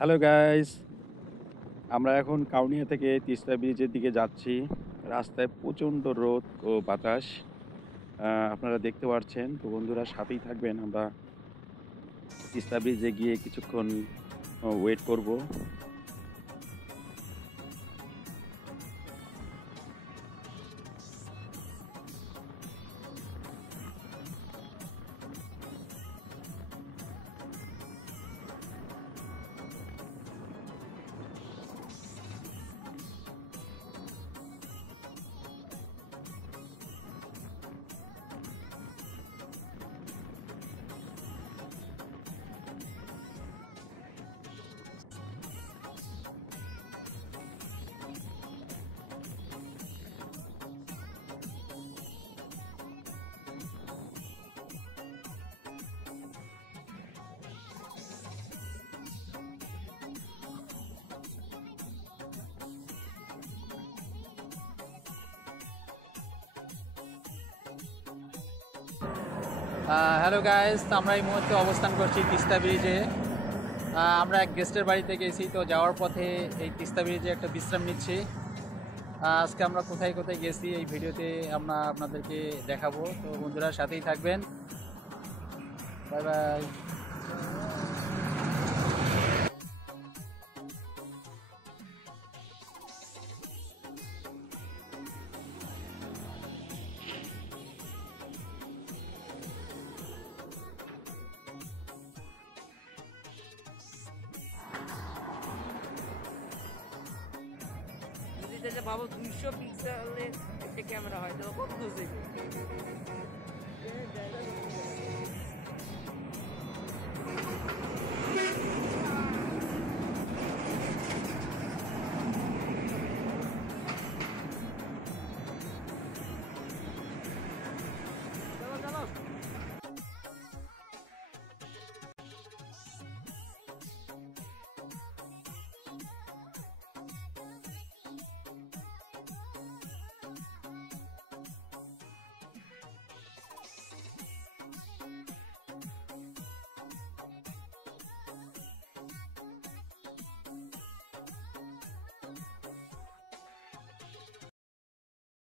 Hello guys, আমরা এখন কাউনিয়া থেকে তিস্তা ব্রিজের দিকে যাচ্ছি। রাস্তায় প্রচণ্ড রোদ ও বাতাস আপনারা দেখতে পাচ্ছেন। তো বন্ধুরা সাথেই থাকবেন। আমরা তিস্তা ব্রিজে গিয়ে কিছুক্ষণ ওয়েট করব। হ্যালো গাইস, আমরা এই মুহূর্তে অবস্থান করছি তিস্তা ব্রিজে। আমরা এক গেস্টের বাড়িতে গেছি, তো যাওয়ার পথে এই তিস্তা ব্রিজে একটা বিশ্রাম নিচ্ছি। আজকে আমরা কোথায় কোথায় গেছি এই ভিডিওতে আমরা আপনাদেরকে দেখাবো, তো বন্ধুরা সাথেই থাকবেন। Bye bye. যদি ভাবো 200 পিক্সেলের একটা ক্যামেরা হয় তাহলে কত দূর যাবে?